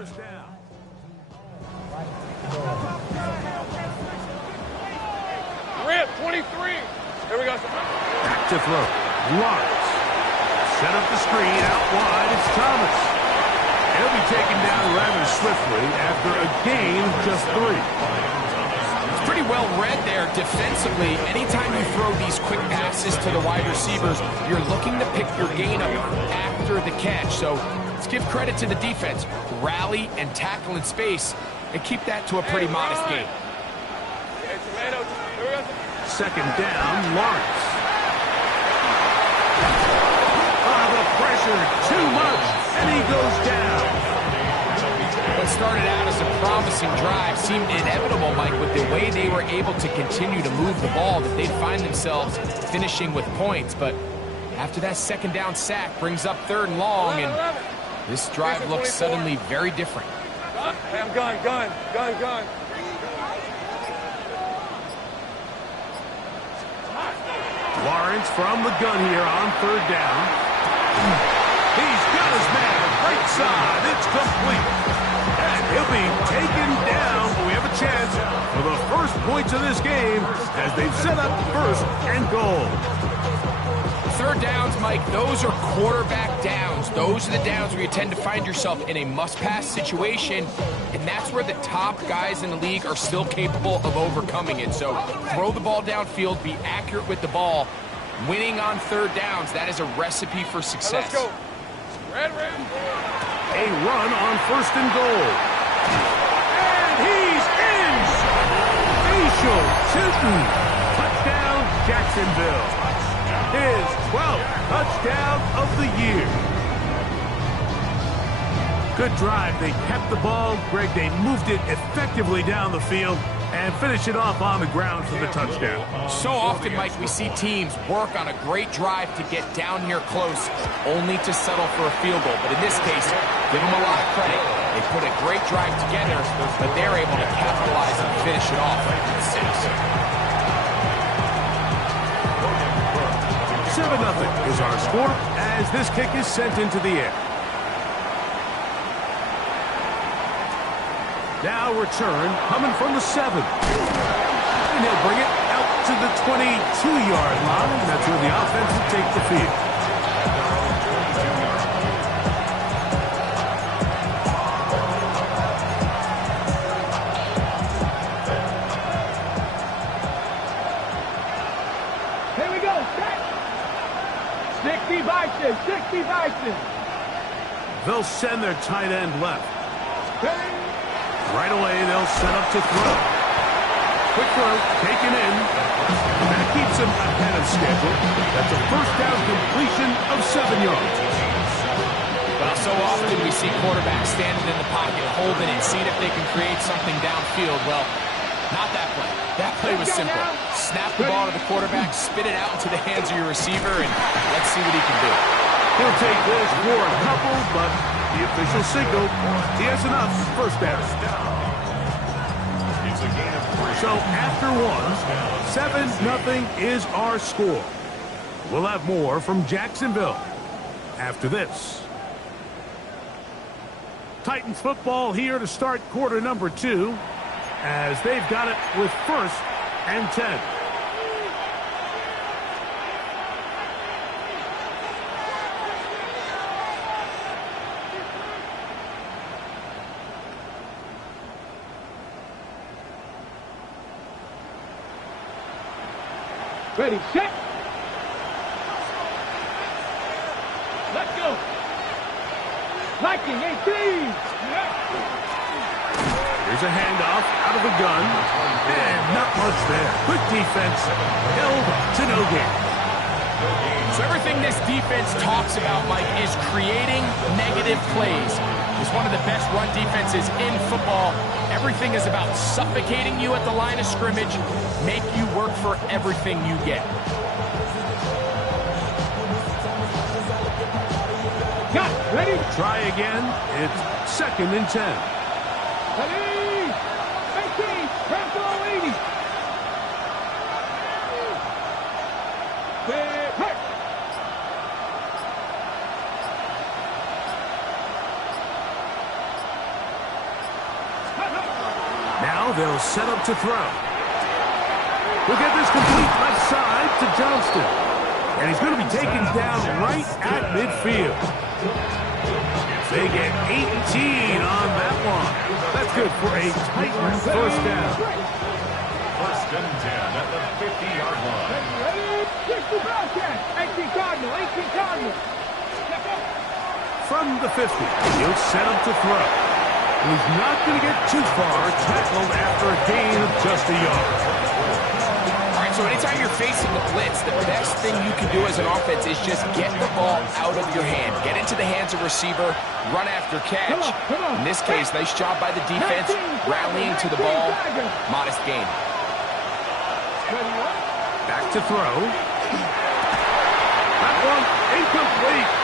first down. Rip, 23. Here we go. Back to throw. Lawrence. Set up the screen. Out wide. It's Thomas. He'll be taken down rather swiftly after a gain of just 3. It's pretty well read there defensively. Anytime you throw these quick passes to the wide receivers, you're looking to pick your gain up after the catch. So let's give credit to the defense. Rally and tackle in space and keep that to a pretty modest gain. Second down, Lawrence. The pressure, too much, and he goes down. What started out as a promising drive seemed inevitable, Mike, with the way they were able to continue to move the ball, that they'd find themselves finishing with points. But after that second down sack brings up 3rd and long, and this drive looks suddenly very different. I'm gun. Lawrence from the gun here on 3rd down. He's got his man right side. It's complete. And he'll be taken down. We have a chance for the first points of this game as they've set up 1st and goal. 3rd downs, Mike, those are quarterback downs. Those are the downs where you tend to find yourself in a must-pass situation, and that's where the top guys in the league are still capable of overcoming it. So throw the ball downfield, be accurate with the ball. Winning on 3rd downs, that is a recipe for success. Let's go. Red. A run on 1st and goal. And he's in! Facial Tilton. Touchdown, Jacksonville. His 12th touchdown of the year. Good drive. They kept the ball. Greg, they moved it effectively down the field and finish it off on the ground for the touchdown. So often, Mike, we see teams work on a great drive to get down here close, only to settle for a field goal. But in this case, give them a lot of credit. They put a great drive together, but they're able to capitalize and finish it off with 6. 7-0 is our score as this kick is sent into the air. Now return, coming from the 7. And he'll bring it out to the 22-yard line. That's where the offense will take the field. Here we go. Set. 60 Bison. They'll send their tight end left. Right away, they'll set up to throw. Quick throw, taken in. That keeps him ahead of schedule. That's a 1st down completion of 7 yards. Well, so often we see quarterbacks standing in the pocket, holding it, seeing if they can create something downfield. Well, not that play. That play was simple. Snap the ball to the quarterback, spit it out into the hands of your receiver, and let's see what he can do. He'll take this for a couple, but the official signal, he has enough. 1st down. So after 1, 7-0 is our score. We'll have more from Jacksonville after this. Titans football here to start quarter number 2 as they've got it with 1st and 10. Ready, set. Let's go. Liking 18. Here's a handoff out of the gun. And not much there. Good defense. Held to no gain. So everything this defense talks about, Mike, is creating negative plays. It's one of the best run defenses in football. Everything is about suffocating you at the line of scrimmage, make you work for everything you get. Got it. Ready? Try again. It's 2nd and 10. Ready. 18. Transfer 80. Hit. Now they'll set up to throw. We'll get this complete left side to Johnston. And he's going to be taken down right at midfield. They get 18 on that one. That's good for a Titan first down. First and 10 at the 50-yard line. 18 Cardinal, 18 Cardinal. From the 50, he'll set up to throw. He's not going to get too far, tackled after a gain of just a yard. All right, so anytime you're facing the blitz, the best thing you can do as an offense is just get the ball out of your hand. Get into the hands of receiver, run after catch. In this case, nice job by the defense, rallying to the ball, modest gain. Back to throw. That one incomplete.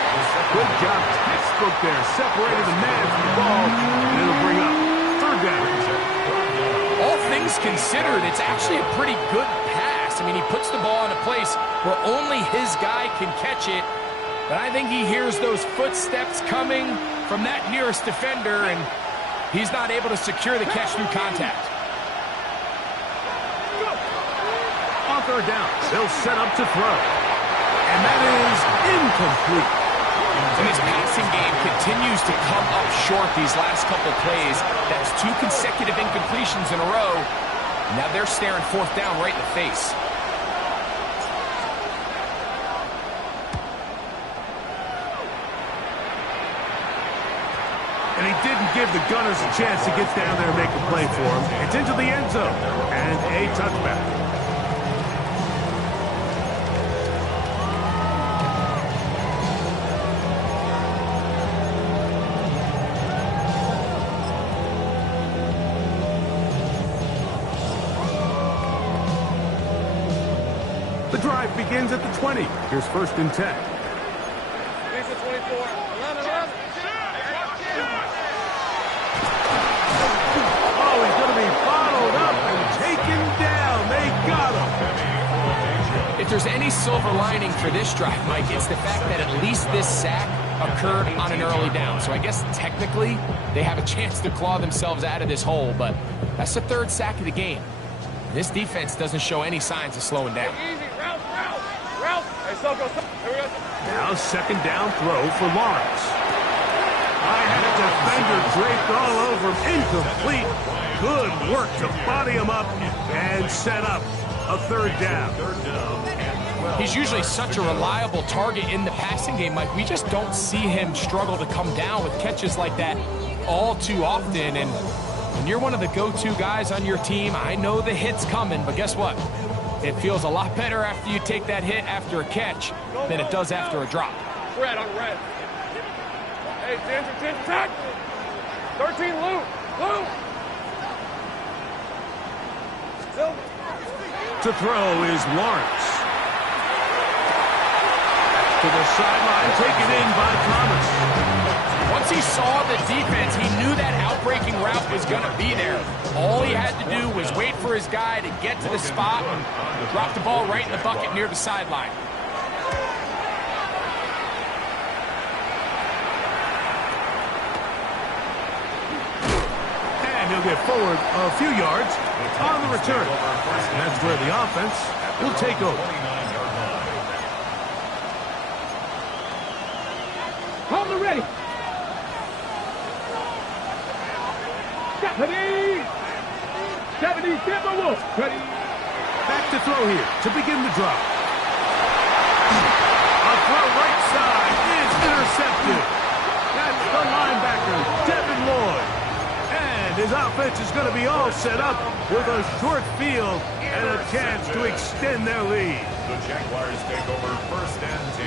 Good job, textbook there. Separated the man from the ball, and it'll bring up third down. All things considered, it's actually a pretty good pass. I mean, he puts the ball in a place where only his guy can catch it. But I think he hears those footsteps coming from that nearest defender, and he's not able to secure the catch through contact. On third down, they'll set up to throw. And that is incomplete. And his passing game continues to come up short these last couple plays. That's 2 consecutive incompletions in a row. Now they're staring fourth down right in the face. And he didn't give the Gunners a chance to get down there and make a play for him. It's into the end zone and a touchback. The drive begins at the 20. Here's first and 10. He's at 24. 11. Oh, he's going to be bottled up and taken down. They got him. If there's any silver lining for this drive, Mike, it's the fact that at least this sack occurred on an early down. So I guess technically they have a chance to claw themselves out of this hole, but that's the 3rd sack of the game. This defense doesn't show any signs of slowing down. Easy, route. Hey, Soko, here we go. Now second down throw for Lawrence. I had a defender draped all over him. Incomplete. Good work to body him up and set up a third down. He's usually such a reliable target in the passing game, Mike. We just don't see him struggle to come down with catches like that all too often. And when you're one of the go-to guys on your team, I know the hit's coming, but guess what? It feels a lot better after you take that hit after a catch than it does after a drop. Red on red. Hey, Ginger, tack. 13, Lou. To throw is Lawrence. To the sideline, taken in by Thomas. Once he saw the defense, he knew that outbreaking route was going to be there. All he had to do was wait for his guy to get to the spot and drop the ball right in the bucket near the sideline. And he'll get forward a few yards on the return. And that's where the offense will take over. Hold it ready. Ready. Back to throw here to begin the drop. A throw right side is intercepted. That's the linebacker, Devin Lloyd. And his offense is going to be all set up with a short field and a chance to extend their lead. The Jaguars take over first and 10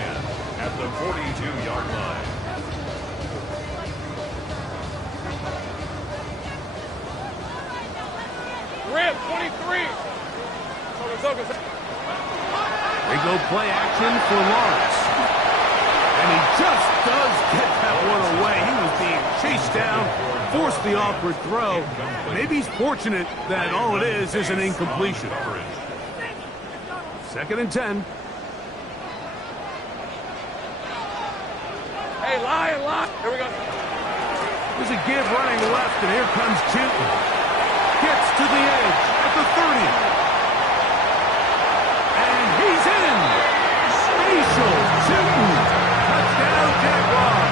at the 42-yard line. Rip, 23. They go play action for Lawrence. And he just does get that one away. He was being chased down, forced the awkward throw. Maybe he's fortunate that all it is an incompletion. Second and 10. Hey, lie. Here we go. There's a give running left, and here comes Chilton. Gets to the edge at the 30. And he's in. Spatial shooting. Touchdown, Jaguars.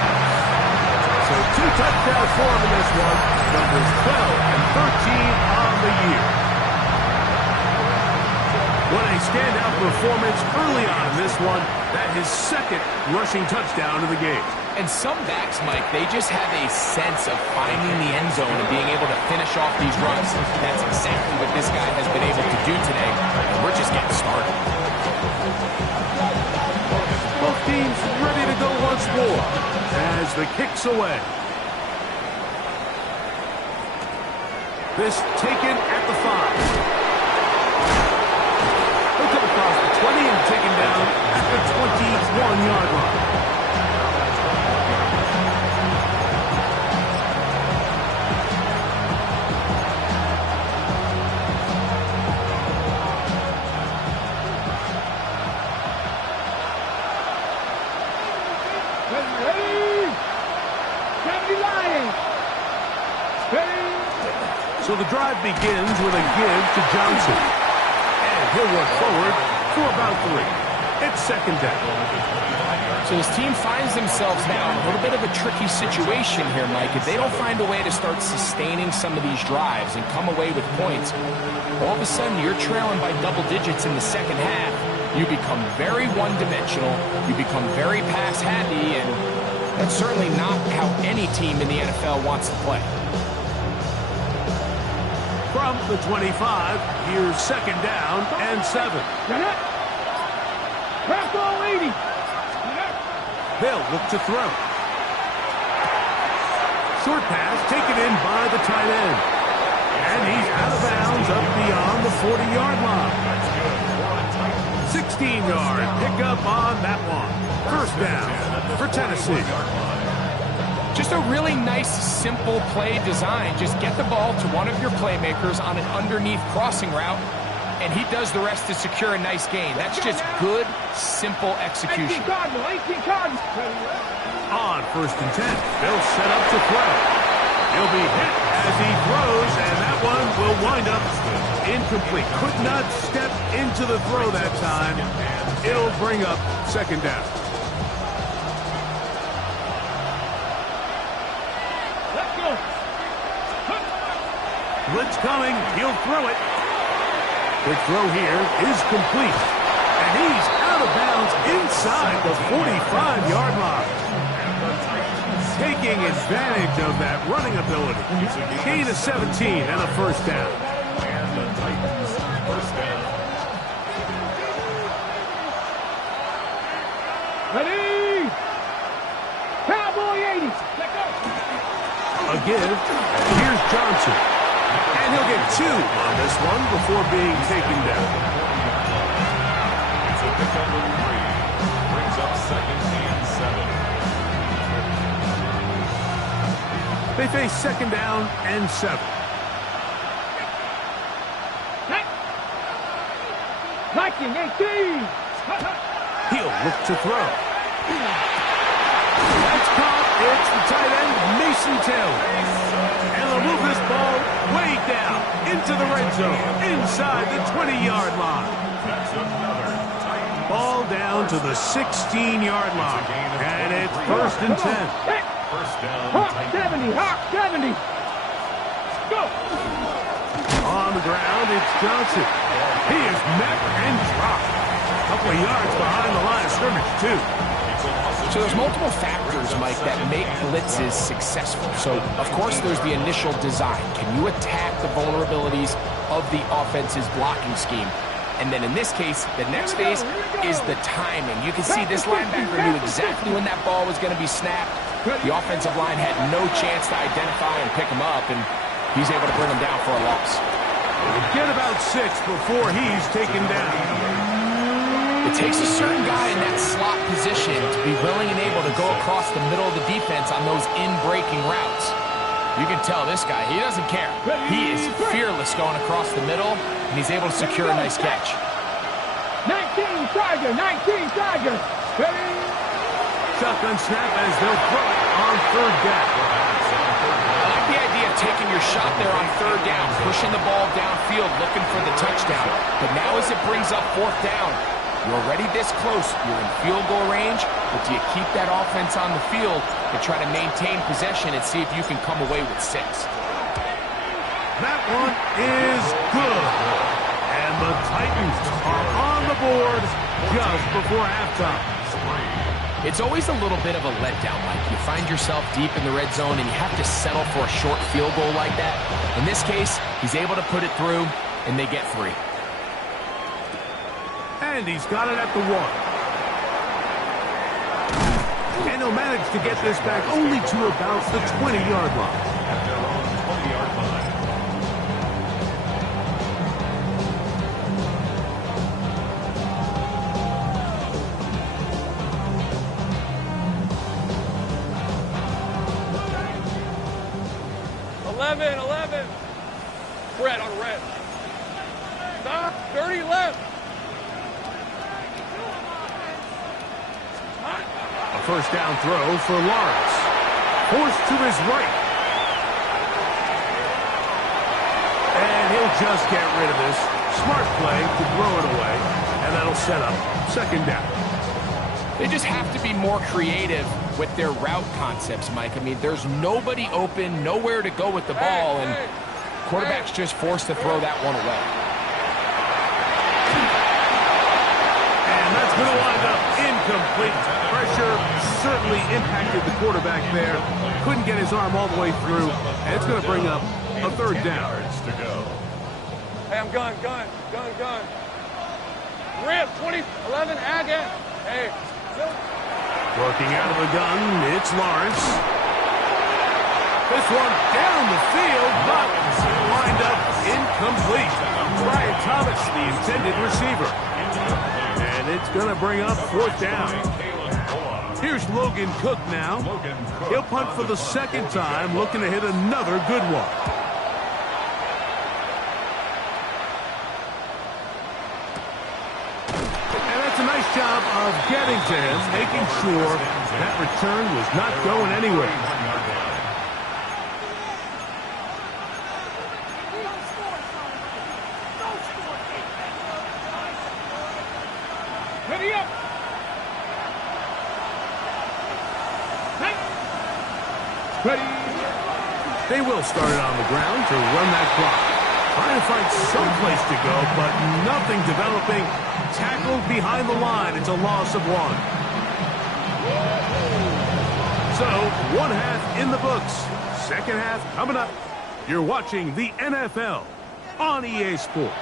So 2 touchdowns for him in this one. Numbers 12 and 13 on the year. What a standout performance early on in this one. That his second rushing touchdown of the game. And some backs, Mike, they just have a sense of finding the end zone and being able to finish off these runs. That's exactly what this guy has been able to do today. And we're just getting started. Both teams ready to go once more as the kick's away. This taken at the 5. He'll come across the 20 and taken down at the 21-yard line. So the drive begins with a give to Johnson. And he'll work forward for about 3. It's second down. So this team finds themselves now in a little bit of a tricky situation here, Mike. If they don't find a way to start sustaining some of these drives and come away with points, all of a sudden you're trailing by double digits in the second half. You become very one-dimensional. You become very pass-happy, and that's certainly not how any team in the NFL wants to play. From the 25, here's second down and 7. Crack all 80. They'll look to throw. Short pass taken in by the tight end. And he's out of bounds up beyond the 40-yard line. 16-yard pickup on that one. First down for Tennessee. Just a really nice, simple play design. Just get the ball to one of your playmakers on an underneath crossing route, and he does the rest to secure a nice gain. That's just good, simple execution. 18 Cardinals. On first and 10, they'll set up to throw. He'll be hit as he throws, and that one will wind up incomplete. Could not step into the throw that time. It'll bring up second down. Blitz coming. He'll throw it. Quick throw here is complete. And he's out of bounds inside the 45-yard line. Taking advantage of that running ability. Gain of 17 and a first down. And the Titans first down. Ready? Cowboy 80. Let go. A give. Here's Johnson. And he'll get 2 on this one before being taken down. It's a pickup of 3. Brings up second and 7. They face second down and 7. Viking 18. He'll look to throw. That's caught. It's the tight end, Mason Taylor. And they'll move this ball way down into the red zone, inside the 20-yard line. Ball down to the 16-yard line. And it's first and 10. First down. Hawk 70. Hawk 70. Go. On the ground, it's Johnson. He is met and dropped. A couple of yards behind the line of scrimmage, too. So there's multiple factors, Mike, that make blitzes successful. So, of course, there's the initial design. Can you attack the vulnerabilities of the offense's blocking scheme? And then in this case, the next phase is the timing. You can see this linebacker knew exactly when that ball was going to be snapped. The offensive line had no chance to identify and pick him up, and he's able to bring him down for a loss. We'll get about 6 before he's taken down. It takes a certain guy in that slot position to be willing and able to go across the middle of the defense on those in-breaking routes. You can tell this guy, he doesn't care. He is fearless going across the middle, and he's able to secure a nice catch. 19 Tiger. 19 Tiger. Ready? Shotgun snap as they'll throw it on third down. I like the idea of taking your shot there on third down, pushing the ball downfield, looking for the touchdown. But now as it brings up fourth down, you're already this close. You're in field goal range, but do you keep that offense on the field and try to maintain possession and see if you can come away with 6? That one is good. And the Titans are on the board just before halftime. It's always a little bit of a letdown, Mike. You find yourself deep in the red zone and you have to settle for a short field goal like that. In this case, he's able to put it through, and they get 3. And he's got it at the 1. And he'll manage to get this back only to about the 20-yard line. At their own 20-yard line. Red on red. Stop. Dirty left. A first down throw for Lawrence. Forced to his right. And he'll just get rid of this. Smart play to throw it away. And that'll set up second down. They just have to be more creative with their route concepts, Mike. I mean, there's nobody open, nowhere to go with the ball, and quarterback's just forced to throw that one away. And that's going to wind up incomplete. Pressure certainly impacted the quarterback there. Couldn't get his arm all the way through, and it's going to bring up a third down. Hey, I'm gun. Rip, 20-11, again. Hey. Working out of the gun, it's Lawrence. This one down the field, but wind up incomplete. Brian Thomas, the intended receiver. And it's going to bring up fourth down. Here's Logan Cook now. He'll punt for the second time, looking to hit another good one. And that's a nice job of getting to him, making sure that return was not going anywhere. They will start it on the ground to run that clock. Trying to find some place to go, but nothing developing. Tackled behind the line. It's a loss of 1. So, one half in the books. Second half coming up. You're watching the NFL on EA Sports.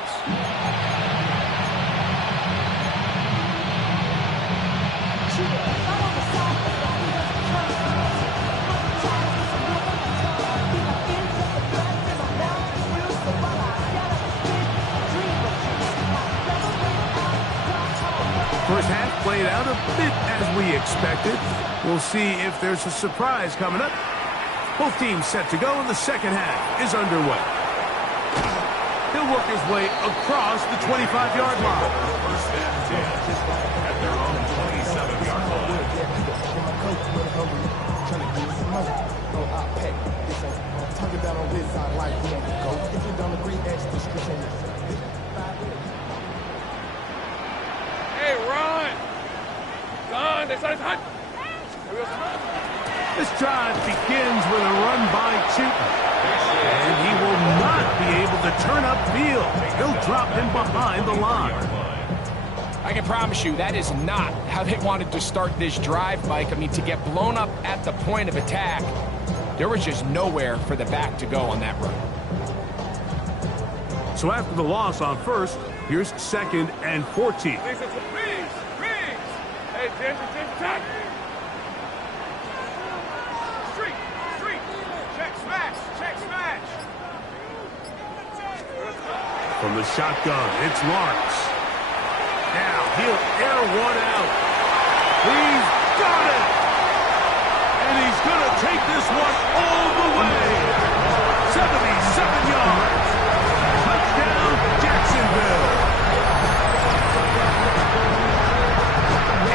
First half played out a bit as we expected. We'll see if there's a surprise coming up. Both teams set to go, and the second half is underway. He'll work his way across the 25-yard line. First and 10 at their own 27-yard line. Hey, run! Gun, this is hot. This drive begins with a run by Chooton. And he will not be able to turn upfield. He'll drop him behind the line. I can promise you that is not how they wanted to start this drive, Mike. I mean, to get blown up at the point of attack, there was just nowhere for the back to go on that run. So after the loss on first, here's second and 14. Rings! Hey, Ginger, tack! Street! Check smash! From the shotgun, it's Lawrence. Now he'll air one out. He's got it! And he's going to take this one all the way. 77 yards. Touchdown, Jacksonville.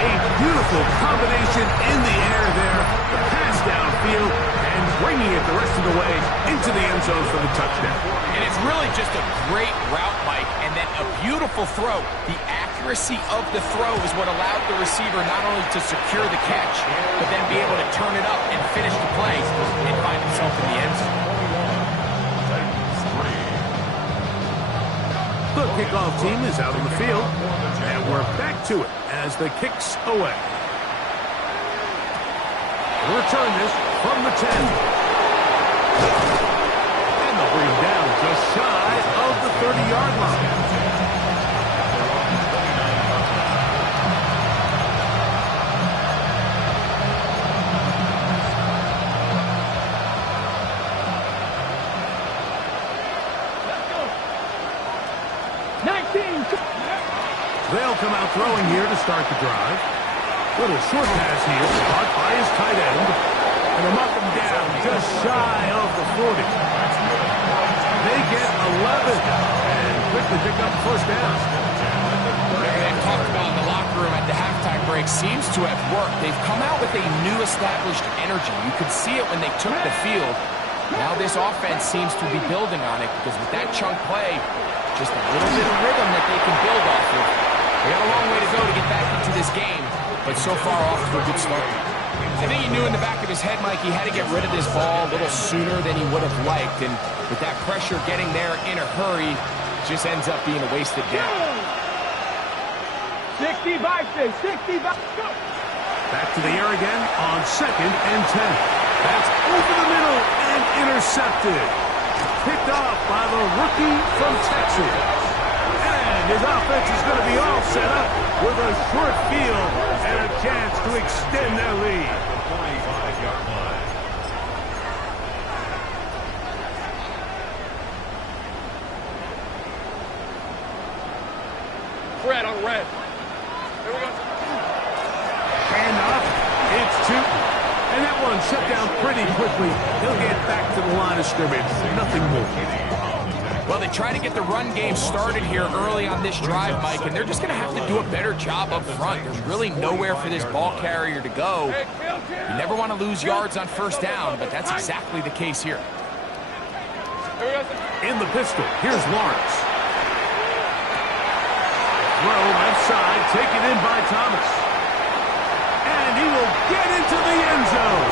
A beautiful combination in the air there. The pass downfield and bring winging it the rest of the way into the end zone for the touchdown. And it's really just a great route, Mike, and then a beautiful throw. The accuracy of the throw is what allowed the receiver not only to secure the catch, but then be able to turn it up and finish the play and find himself in the end zone. The kickoff team is out on the field, and we're back to it as the kick's away. Return this from the 10. And they'll bring him down just shy of the 30-yard line. They'll come out throwing here to start the drive. Little short pass here, caught by his tight end. And they'll knock him down just shy of the 40. They get 11 and quickly pick up first down. They've talked about in the locker room at the halftime break seems to have worked. They've come out with a new established energy. You could see it when they took the field. Now this offense seems to be building on it because with that chunk play, just a little bit of rhythm that they can build off of. They got a long way to go to get back into this game, but so far off to a good start. I think he knew in the back of his head, Mike, he had to get rid of this ball a little sooner than he would have liked, and with that pressure getting there in a hurry, just ends up being a wasted down. 60 by 6, 60 by go. Back to the air again on 2nd and 10. That's over the middle and intercepted. Picked off by the rookie from Texas. And his offense is going to be all set up with a short field and a chance to extend their lead. 45-yard line. Red on red. Here we go. And up, it's two. And that one shut down pretty quickly. He'll get back to the line of scrimmage. Nothing more. Well, they try to get the run game started here early on this drive, Mike, and they're just going to have to do a better job up front. There's really nowhere for this ball carrier to go. You never want to lose yards on first down, but that's exactly the case here. In the pistol, here's Lawrence. Throw left side, taken in by Thomas. And he will get into the end zone.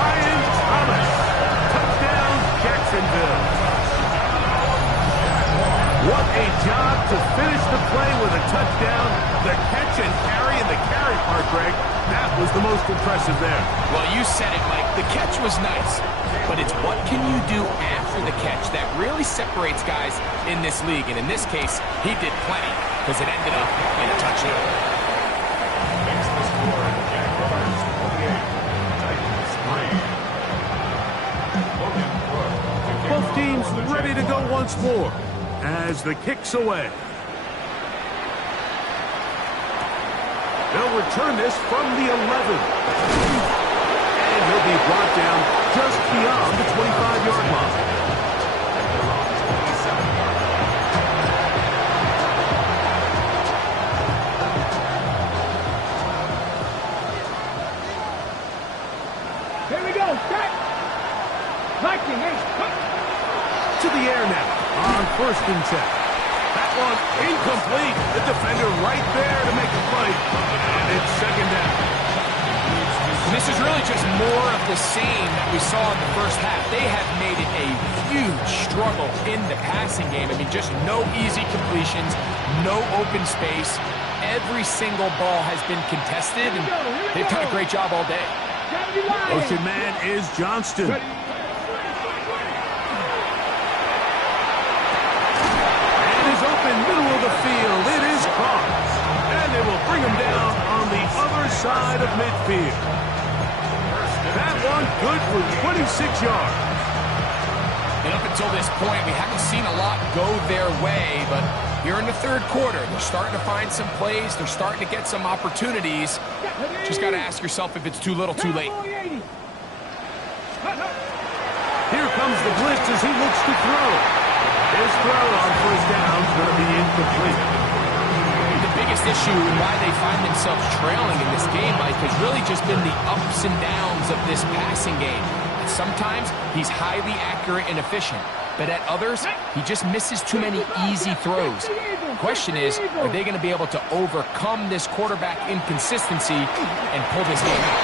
Ryan Thomas. Touchdown, Jacksonville. What a job to finish the play with a touchdown. The catch and carry, and the carry part, Greg, that was the most impressive there. Well, you said it, Mike. The catch was nice, but it's what can you do after the catch that really separates guys in this league. And in this case, he did plenty because it ended up in a touchdown. Makes the score Jaguars 48, Titans 3. Both teams ready to go once more as the kick's away. They'll return this from the 11. And he'll be brought down just beyond the 25-yard line. Here we go. Start. Viking, To the air now on 1st and 10. That one incomplete. The defender right there to make a play. And it's 2nd down. This is really just more of the same that we saw in the first half. They have made it a huge struggle in the passing game. I mean, just no easy completions, no open space. Every single ball has been contested, and they've done a great job all day. Motion man is Johnston. Open middle of the field. It is caught. And they will bring him down on the other side of midfield. That one good for 26 yards. And up until this point, we haven't seen a lot go their way, but here in the 3rd quarter, they're starting to find some plays. They're starting to get some opportunities. Just got to ask yourself if it's too little, too late. Here comes the blitz as he looks to throw. His throw on 1st down is going to be incomplete. The biggest issue and why they find themselves trailing in this game, Mike, has really just been the ups and downs of this passing game. Sometimes he's highly accurate and efficient, but at others, he just misses too many easy throws. Question is, are they going to be able to overcome this quarterback inconsistency and pull this game out?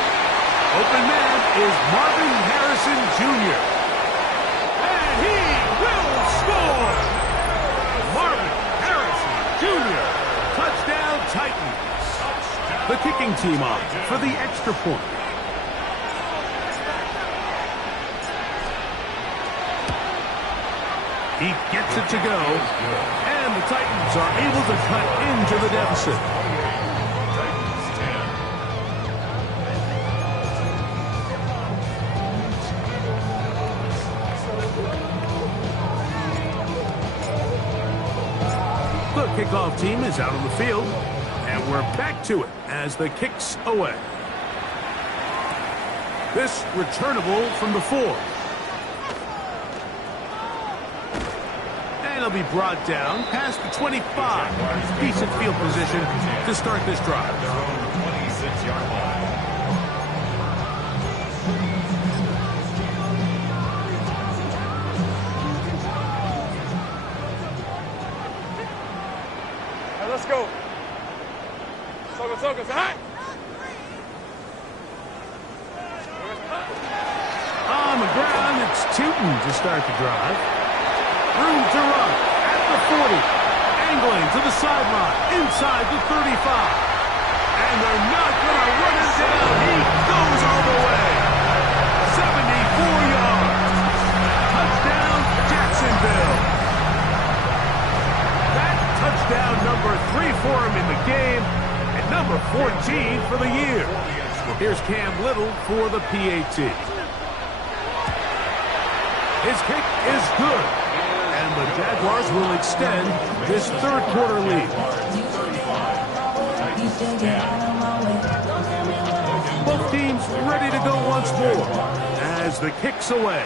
Open man is Marvin Harrison Jr. And he will score! Marvin Harrison Jr. Touchdown Titans. The kicking team on for the extra point. He gets it to go, and the Titans are able to cut into the deficit. The kickoff team is out on the field, and we're back to it as the kick's away. This returnable from the 4. He'll be brought down past the 25. Decent field position to start this drive. 26-yard line. All right, let's go. Soka, hot. On the ground, it's Tootin to start the drive. Room to run at the 40. Angling to the sideline, inside the 35. And they're not going to run it down. He goes all the way. 74 yards. Touchdown, Jacksonville. That touchdown number 3 for him in the game, and number 14 for the year. Here's Cam Little for the PAT. His kick is good. And the Jaguars will extend this third quarter lead. Both teams ready to go once more as the kick's away.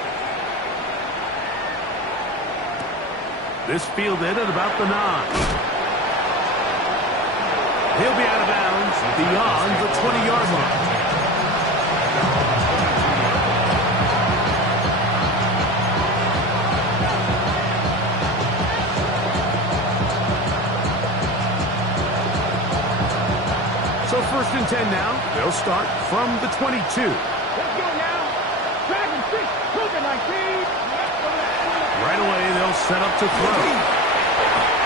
This fielded at about the 9. He'll be out of bounds beyond the 20-yard line. So 1st and 10 now. They'll start from the 22. Let's go now. 7, 6, 19. Right away, they'll set up to throw.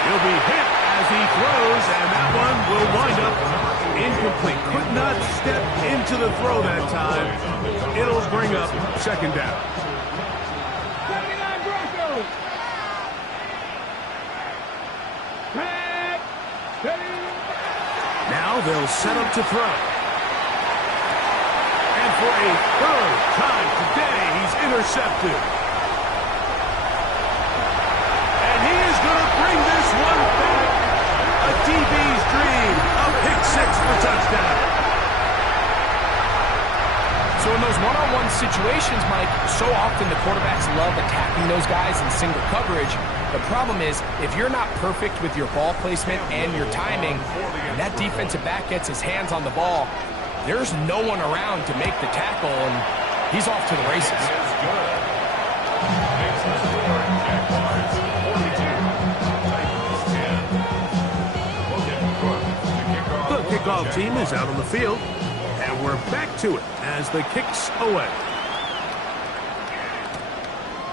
He'll be hit as he throws, and that one will wind up incomplete. Could not step into the throw that time. It'll bring up 2nd down. 79 Broncos. Now they'll set up to throw. And for a 3rd time today, he's intercepted. And he is going to bring this one back. A DB's dream. A pick 6 for touchdown. So in those one-on-one situations, Mike, so often the quarterbacks love attacking those guys in single coverage. The problem is, if you're not perfect with your ball placement and your timing, and that defensive back gets his hands on the ball, there's no one around to make the tackle, and he's off to the races. The kickoff team is out on the field, and we're back to it as the kick's away.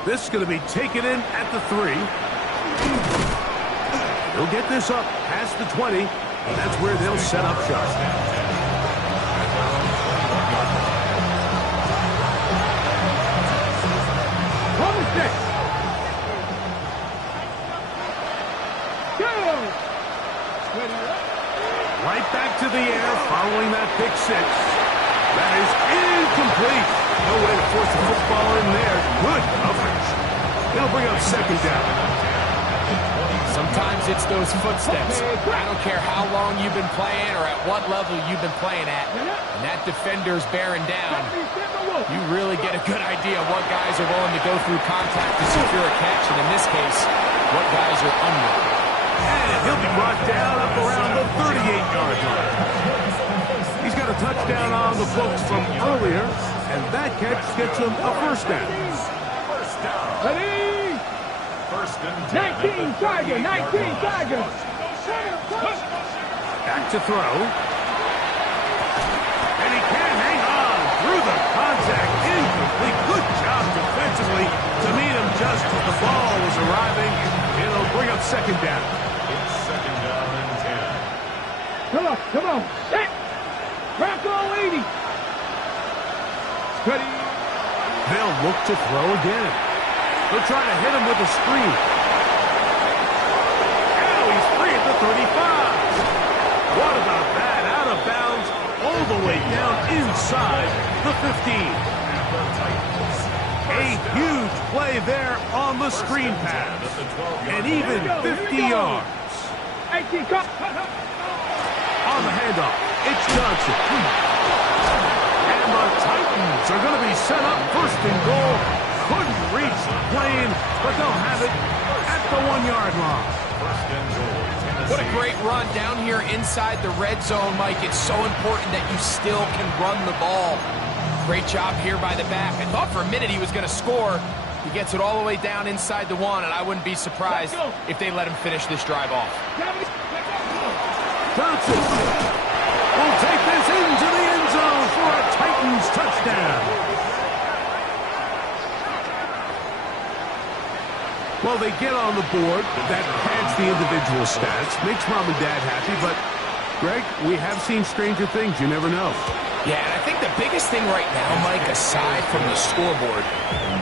This is going to be taken in at the 3. He'll get this up past the 20, and that's where they'll set up shop. Right back to the air following that pick 6. That is incomplete. No way to force the football in there. Good coverage. It'll bring up 2nd down. Sometimes it's those footsteps. I don't care how long you've been playing or at what level you've been playing at. And that defender's bearing down. You really get a good idea of what guys are willing to go through contact to secure a catch. And in this case, what guys are under. And he'll be brought down up around the 38-yard line. He's got a touchdown on the books from earlier. and that catch gets him a first down. First down. Ready? First and 10. 19 Tiger, 19 Tiger. Back to throw. And he can hang on through the contact. Incomplete. Good job defensively to meet him just as the ball was arriving. It'll bring up second down. It's second down and 10. Come on. Set. Rocco 80. Ready? They'll look to throw again. They'll try to hit him with a screen. Now he's free at the 35. What about that? Out of bounds, all the way down inside the 15. A huge play there on the screen pass. And even 50 yards. 18 cut. On the handoff, it's Johnson. And the Titans are going to be set up first and goal. Couldn't reach the plane, but they'll have it at the 1-yard line. First and goal. What a great run down here inside the red zone, Mike. It's so important that you still can run the ball. Great job here by the back. I thought for a minute he was going to score. He gets it all the way down inside the 1, and I wouldn't be surprised if they let him finish this drive off. Johnson will take this into the end zone for a Titans touchdown. Well, they get on the board. That pads the individual stats, makes mom and dad happy, but, Greg, we have seen stranger things. You never know. Yeah, and I think the biggest thing right now, Mike, aside from the scoreboard,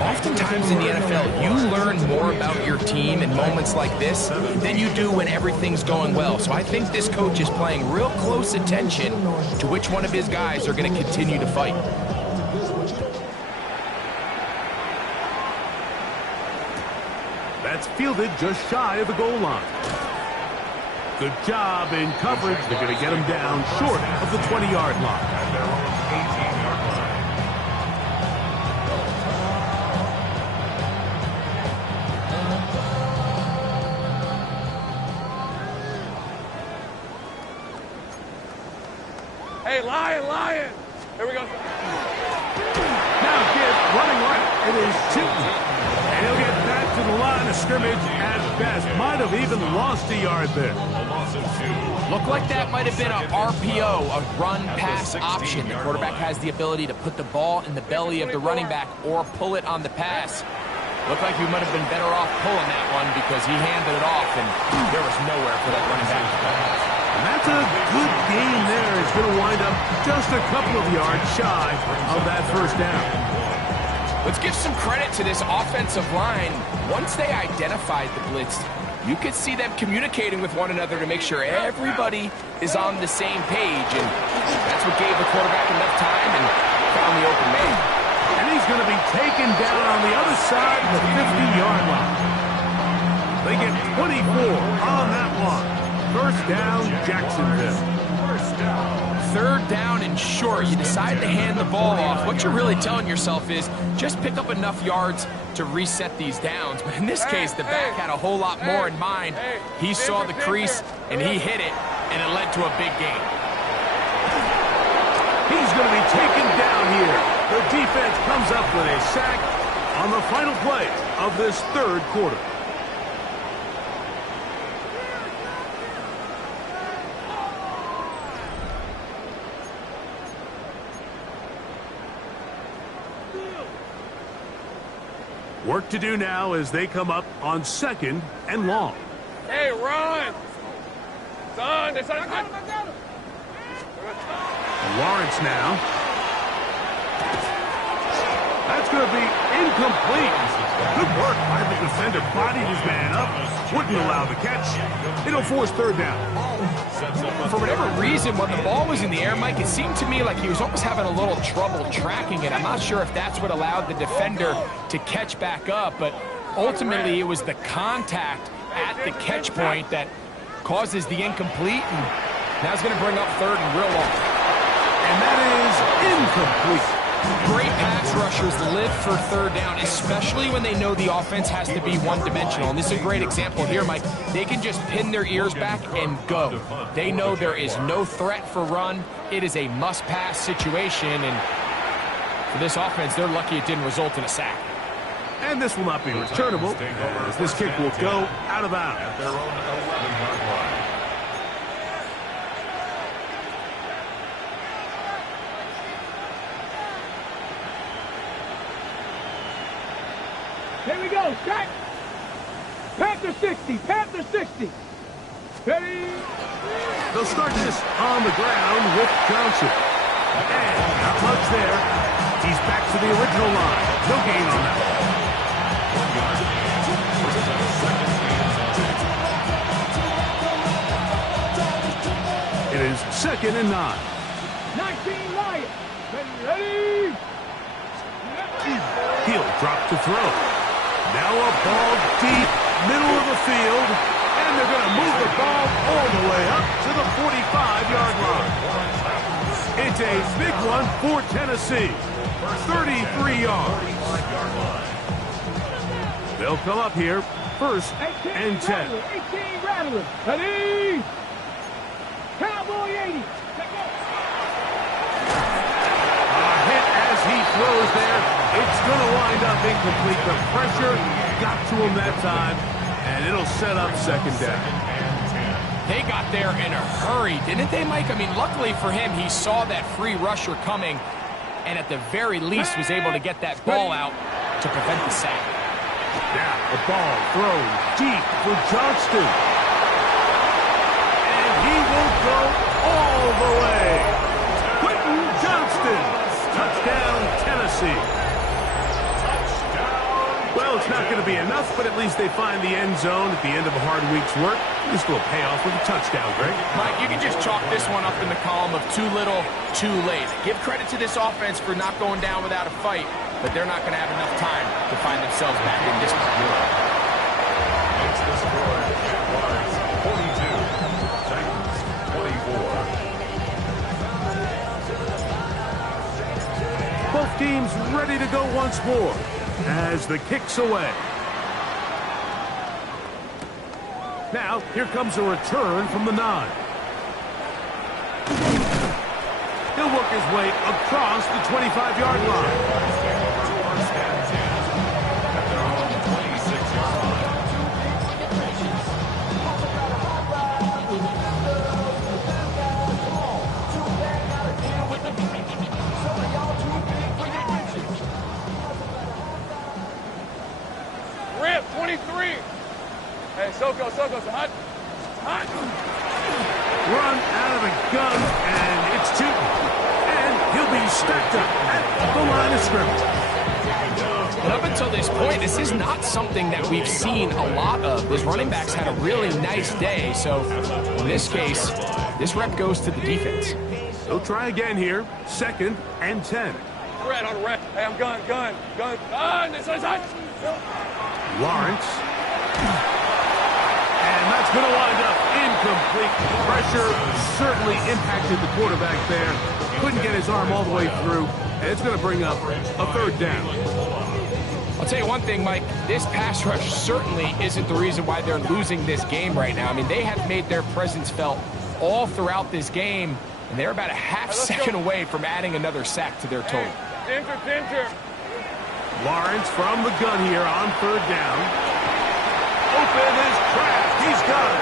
oftentimes in the NFL, you learn more about your team in moments like this than you do when everything's going well. So I think this coach is paying real close attention to which one of his guys are going to continue to fight. That's fielded just shy of the goal line. Good job in coverage. They're going to get him down short of the 20-yard line. At their own 18-yard line. Hey, Lion. Here we go. Now Gibbs running right. It is Chilton. And he'll get back to the line of scrimmage at best. Might have even lost a yard there. A loss of 2. Looked like that might have been a RPO, a run-pass option. The quarterback has the ability to put the ball in the belly of the running back or pull it on the pass. Looked like he might have been better off pulling that one because he handed it off, and there was nowhere for that running back to go. And that's a good game there. It's going to wind up just a couple of yards shy of that first down. Let's give some credit to this offensive line. Once they identified the blitz, you could see them communicating with one another to make sure everybody is on the same page, and that's what gave the quarterback enough time and found the open man. And he's going to be taken down on the other side of the 50-yard line. They get 24 on that one. First down, Jacksonville. First down. Third down and short. You decide to hand the ball off. What you're really telling yourself is just pick up enough yards to reset these downs. But in this case, the back had a whole lot more in mind. He saw the crease, and he hit it, and it led to a big gain. He's going to be taken down here. The defense comes up with a sack on the final play of this third quarter. Work to do now as they come up on 2nd and long. Hey, run. Son, I got him. Lawrence now. That's going to be incomplete. Good work by the defender. Bodied his man up. Wouldn't allow the catch. It'll force third down. For whatever reason, when the ball was in the air, Mike, it seemed to me like he was almost having a little trouble tracking it. I'm not sure if that's what allowed the defender to catch back up, but ultimately it was the contact at the catch point that causes the incomplete, and now it's going to bring up third and real long. And that is incomplete. Great pass rushers live for third down, especially when they know the offense has to be one-dimensional. And this is a great example here, Mike. They can just pin their ears back and go. They know there is no threat for run. It is a must-pass situation, and For this offense, they're lucky it didn't result in a sack. And this will not be returnable, as this kick will go out of bounds. At their own 11-yard line. Here we go, strike. Panther 60, Panther 60. Ready? They'll start this on the ground with Johnson. And not much there. He's back to the original line. No gain on that. It is 2nd and 9. 19 Lions. Ready? He'll drop to throw. Now a ball deep, middle of the field, and they're going to move the ball all the way up to the 45-yard line. It's a big one for Tennessee. 33 yards. They'll come up here, 1st and 10. 18 Rattler. Ready? Cowboy 80. As he throws there, it's going to wind up incomplete. The pressure got to him that time, and it'll set up 2nd down. They got there in a hurry, didn't they, Mike? I mean, luckily for him, he saw that free rusher coming, and at the very least was able to get that ball out to prevent the sack. Now the ball thrown deep for Johnston. And he will go all the way. Quentin Johnston. Touchdown, Tennessee. Well, it's not going to be enough, but at least they find the end zone at the end of a hard week's work. This will pay off with a touchdown, Greg. Mike, you can just chalk this one up in the column of too little, too late. Give credit to this offense for not going down without a fight, but they're not going to have enough time to find themselves back in this one. Makes the score Jaguars 42, Titans 24. Both teams ready to go once more as the kick's away. Now, here comes a return from the 9. He'll work his way across the 25-yard line. Rip, 23. Hey, Soko, hot. Run out of the gun, and it's Tootin. And he'll be stacked up at the line of scrimmage. But up until this point, this is not something that we've seen a lot of. His running backs had a really nice day, so in this case, this rep goes to the defense. They'll try again here, 2nd and 10. Red on red. Hey, I'm gun. This is hot. Lawrence. And that's going to wind up incomplete. Pressure certainly impacted the quarterback there. Couldn't get his arm all the way through. And it's going to bring up a 3rd down. I'll tell you one thing, Mike. This pass rush certainly isn't the reason why they're losing this game right now. I mean, they have made their presence felt all throughout this game, and they're about a half second away from adding another sack to their total. Danger. Lawrence from the gun here on 3rd down. Open is Kraft. He's got it.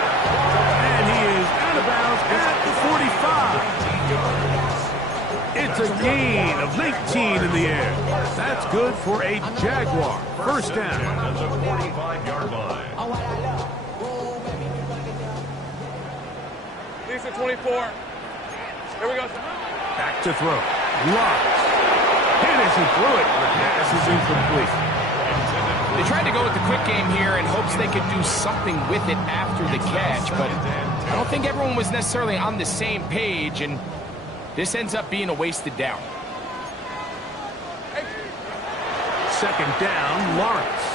And he is out of bounds at the 45. It's a gain of 19 in the air. That's good for a Jaguar. 1st down. At the 45-yard line. Lisa 24. Here we go. Back to throw. Lawrence. Hit as he threw it. The pass is incomplete. They tried to go with the quick game here in hopes they could do something with it after the catch, but I don't think everyone was necessarily on the same page, and this ends up being a wasted down. 2nd down, Lawrence.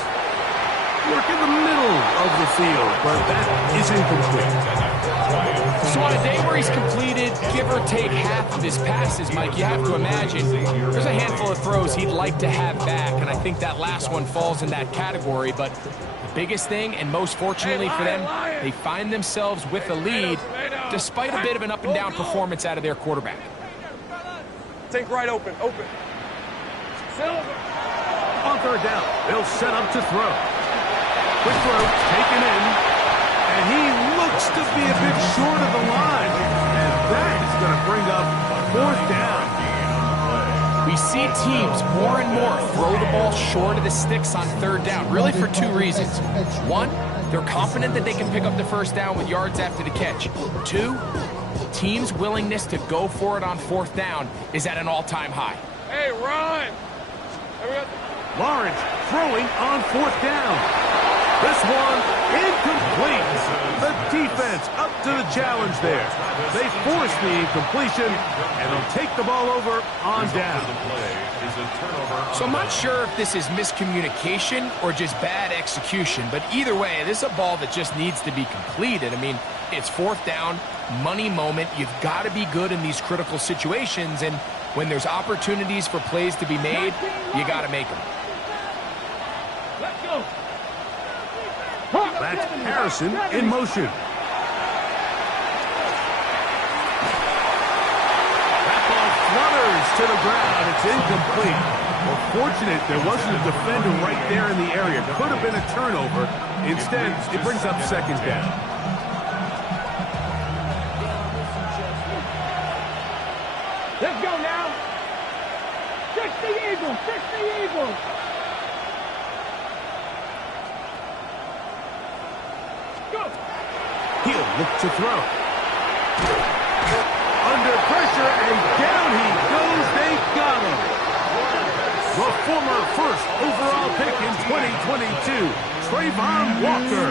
Work in the middle of the field, but that is incomplete. So on a day where he's completed, give or take half of his passes, Mike, you have to imagine there's a handful of throws he'd like to have back, and I think that last one falls in that category. But the biggest thing, and most fortunately for them, they find themselves with a lead despite a bit of an up-and-down performance out of their quarterback. Take right open. On third down, they'll set up to throw. Quick throw, taken in, and he looks to be a bit short of the line. And that is going to bring up fourth down. We see teams more and more throw the ball short of the sticks on third down, really for two reasons. One, they're confident that they can pick up the first down with yards after the catch. Two, teams' willingness to go for it on fourth down is at an all-time high. Hey, run! Lawrence throwing on fourth down. This one incomplete. The defense up to the challenge there. They force the incompletion, and they'll take the ball over on down. So I'm not sure if this is miscommunication or just bad execution, but either way, this is a ball that just needs to be completed. I mean, it's fourth down, money moment. You've got to be good in these critical situations, and when there's opportunities for plays to be made, you got to make them. Let's go. That's Harrison in motion. That ball flutters to the ground. It's incomplete. Well, fortunate there wasn't a defender right there in the area. Could have been a turnover. Instead, it brings up second down. Let's go now. 60 Eagles, 60 Eagles. Go. He'll look to throw. Under pressure, and down he goes. They got him. The former first overall pick in 2022, Trayvon Walker.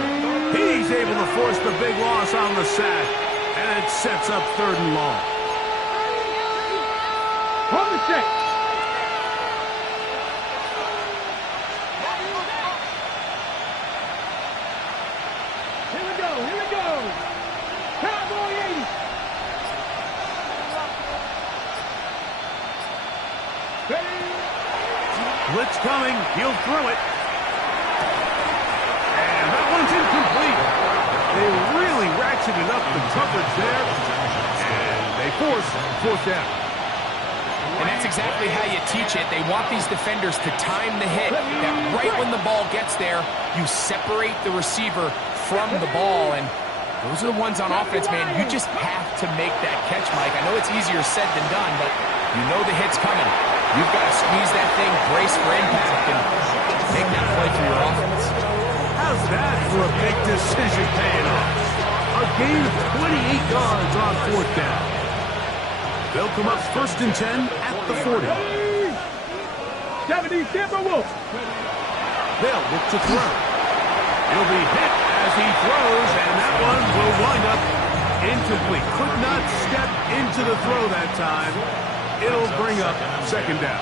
He's able to force the big loss on the sack, and it sets up third and long. Hold the check. Here we go, here we go. Cowboy 80. Blitz coming, he'll throw it. And that one's incomplete. They really ratcheted up the coverage there, and they force fourth down. And that's exactly how you teach it. They want these defenders to time the hit. That right when the ball gets there, you separate the receiver from the ball. And those are the ones on offense, man. You just have to make that catch, Mike. I know it's easier said than done, but you know the hit's coming. You've got to squeeze that thing, brace for impact, and make that play for your offense. How's that for a big decision paying off? A gain of 28 yards on fourth down. They'll come up first and 10 at the 40. 70 Timberwolves. They'll look to throw. He'll be hit as he throws, and that one will wind up incomplete. Could not step into the throw that time. It'll bring up second down.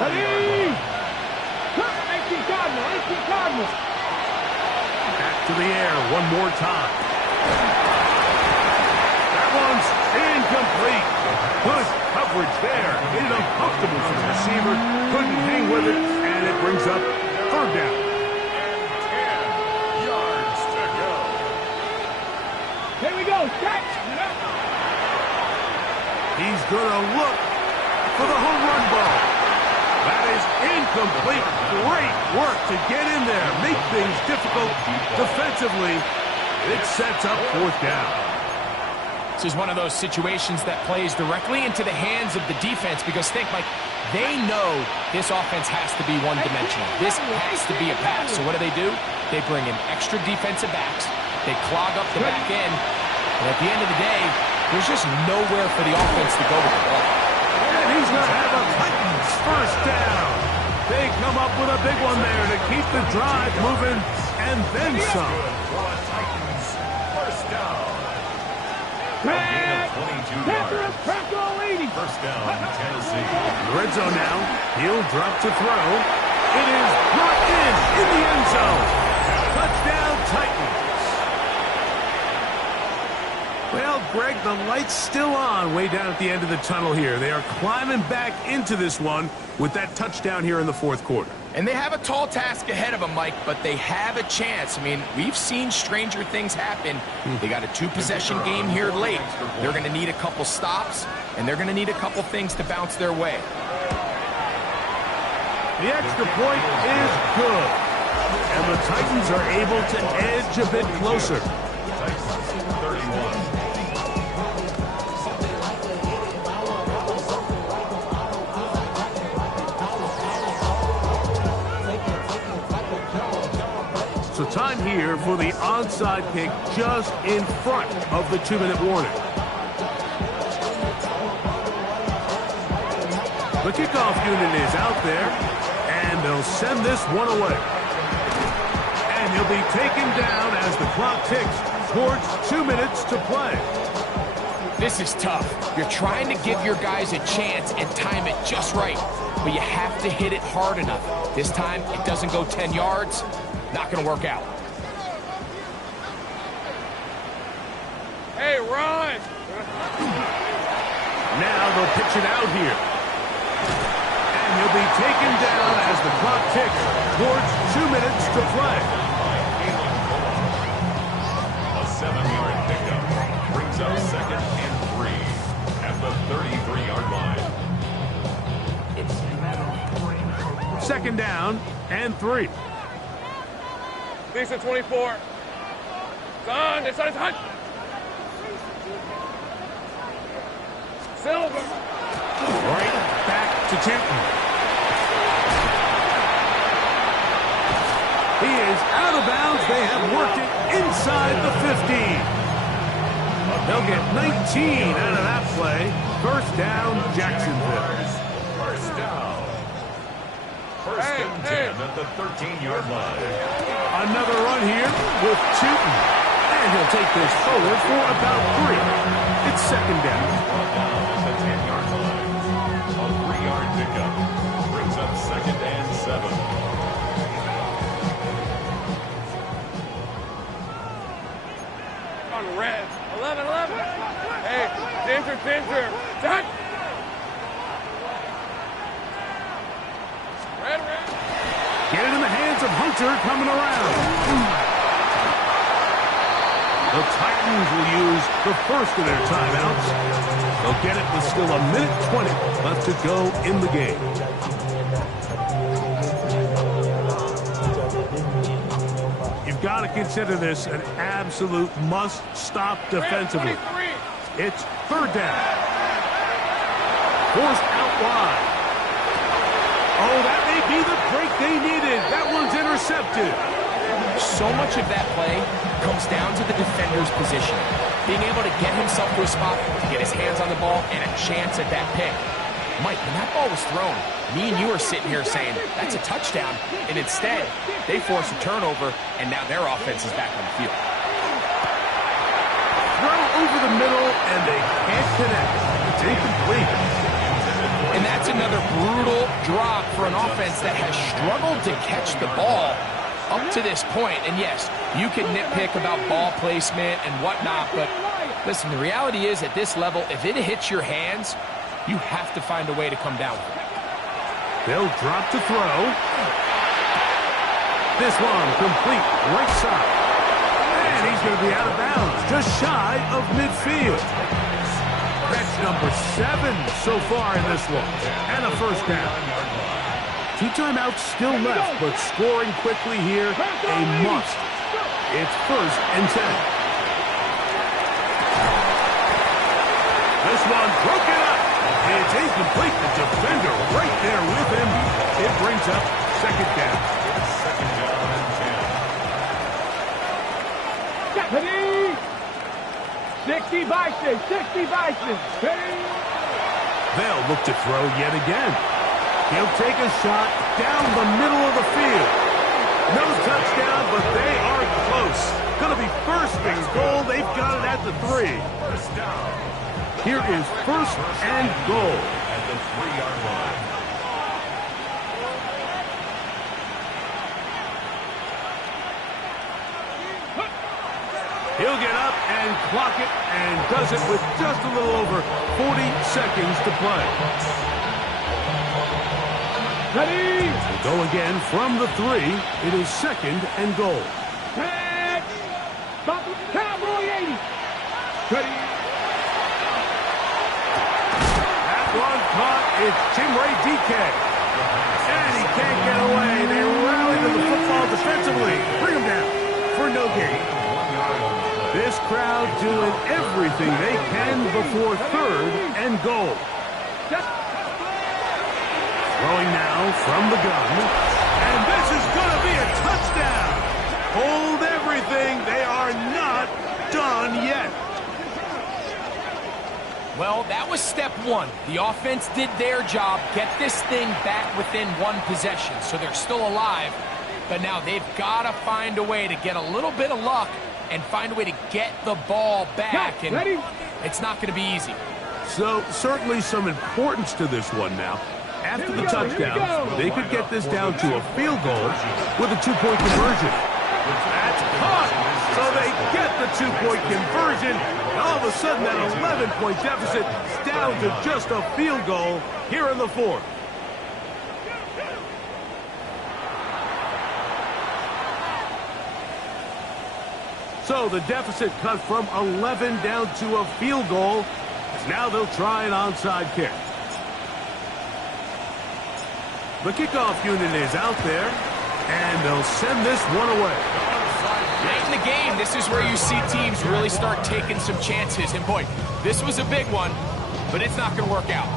Ready? 18 Cardinal. Back to the air one more time. That one's incomplete. Good coverage there. Made it uncomfortable for the receiver. Couldn't hang with it, and it brings up third down. And 10 yards to go. Here we go. Catch. He's going to look for the home run ball. That is incomplete. Great work to get in there. Make things difficult defensively. It sets up fourth down. This is one of those situations that plays directly into the hands of the defense because think, Mike, they know this offense has to be one-dimensional. This has to be a pass. So what do? They bring in extra defensive backs. They clog up the back end. And at the end of the day, there's just nowhere for the offense to go with the ball. And he's going to have a Titans first down. They come up with a big one there to keep the drive moving and then some. Titans first down. First down, Tennessee. Red zone now. He'll drop to throw. It is brought in the end zone. Touchdown, Titans. Well, Greg, the light's still on way down at the end of the tunnel here. They are climbing back into this one with that touchdown here in the fourth quarter. And they have a tall task ahead of them, Mike, but they have a chance. I mean, we've seen stranger things happen. They got a two-possession game here late. They're going to need a couple stops, and they're going to need a couple things to bounce their way. The extra point is good. And the Titans are able to edge a bit closer. Titans 31. So time here for the onside kick just in front of the 2-minute warning. The kickoff unit is out there, and they'll send this one away. And he'll be taken down as the clock ticks towards 2 minutes to play. This is tough. You're trying to give your guys a chance and time it just right, but you have to hit it hard enough. This time, it doesn't go 10 yards. Not going to work out. Hey, run! Now they'll pitch it out here. And he'll be taken down as the clock ticks towards 2 minutes to play. A 7-yard pickup brings up 2nd and 3 at the 33-yard line. 2nd down and 3. Decent 24. Son, it's on. Silver. Right back to Tipton. He is out of bounds. They have worked it inside the 15. They'll get 19 out of that play. 1st down, Jacksonville. First down. First and 10 at the 13-yard line. Another run here with Tipton. And he'll take this forward for about 3. It's 2nd down. Brought down at the 10-yard line. A 3-yard pickup brings up 2nd and 7. On red. 11. Hey, Tinter. Done. Red. Get it in the hands of Hunter coming around. The Titans will use the first of their timeouts. They'll get it with still 1:20 left to go in the game. You've got to consider this an absolute must-stop defensively. It's 3rd down. Forced out wide. Oh, that may be the break they needed. That one's intercepted. So much of that play comes down to the defender's position. Being able to get himself to a spot, to get his hands on the ball, and a chance at that pick. Mike, when that ball was thrown, me and you are sitting here saying, that's a touchdown. And instead, they force a turnover, and now their offense is back on the field. Throw over the middle, and they can't connect. It's incomplete. And that's another brutal drop for an offense that has struggled to catch the ball up to this point. And yes, you can nitpick about ball placement and whatnot, but listen, the reality is at this level, if it hits your hands, you have to find a way to come down with it. They'll drop to throw. This one complete right side. And he's going to be out of bounds, just shy of midfield. Catch number 7 so far in this one. And a 1st down. 2 timeouts still left, but scoring quickly here, a must. It's 1st and 10. This one broken up. It's incomplete. The defender right there with him. It brings up 2nd down. 2nd down and 10. 60 Bison. They'll look to throw yet again. He'll take a shot down the middle of the field. No touchdown, but they are close. Going to be 1st and goal. They've got it at the 3. First down. Here is 1st and goal. At the 3-yard line. He'll get up and clock it, and does it with just a little over 40 seconds to play. Ready? We'll go again from the 3. It is 2nd and goal. Catch! Cowboy 80. Ready? That one caught. It's Chimray DK. And he can't get away. They rally to the football defensively. Bring him down for no gain. This crowd doing everything they can before 3rd and goal. Throwing now from the gun. And this is going to be a touchdown. Hold everything. They are not done yet. Well, that was step 1. The offense did their job, get this thing back within 1 possession, so they're still alive. But now they've got to find a way to get a little bit of luck and find a way to get the ball back. And it's not going to be easy. So, certainly some importance to this one now. After the touchdown, they could get this down to a field goal with a 2-point conversion. That's caught! So they get the 2-point conversion. And all of a sudden, that 11-point deficit is down to just a field goal here in the 4th. So the deficit cut from 11 down to a field goal. Now they'll try an onside kick. The kickoff unit is out there, and they'll send this one away. Late in the game, this is where you see teams really start taking some chances. And boy, this was a big one, but it's not going to work out.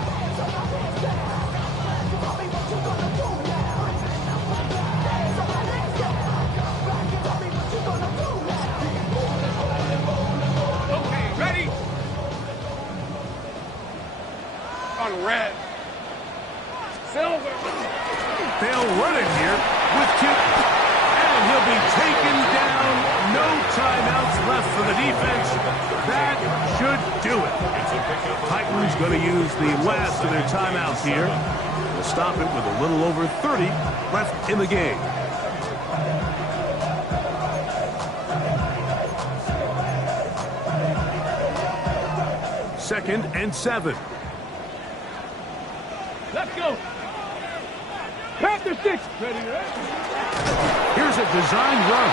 Okay, ready? On red. Silver. They'll run it here with 2. And he'll be taken down. No timeouts left for the defense. That should do it. Titans going to use the last of their timeouts here. They'll stop it with a little over 30 left in the game. Second and 7. Let's go. Panther 6. Ready, Here's a design run.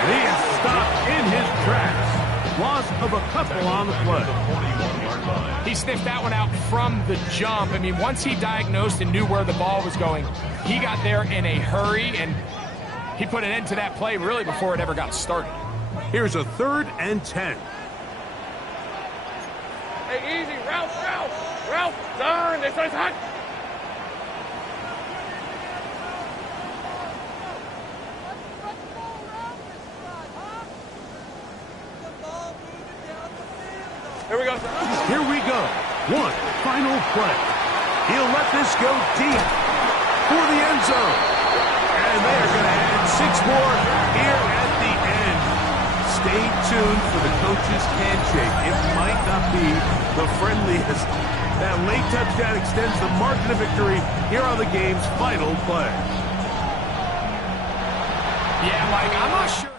And he is stopped in his tracks. Loss of a couple on the play. He sniffed that one out from the jump. I mean, once he diagnosed and knew where the ball was going, he got there in a hurry, and he put an end to that play really before it ever got started. Here's a 3rd and 10. Hey, easy. Ralph, turn. This is hot. Here we go, sir. Here we go. One final play. He'll let this go deep for the end zone. And they're going to add 6 more here at the end. Stay tuned for the coach's handshake. It might not be the friendliest. That late touchdown extends the margin of victory here on the game's final play. Yeah, Mike, I'm not sure.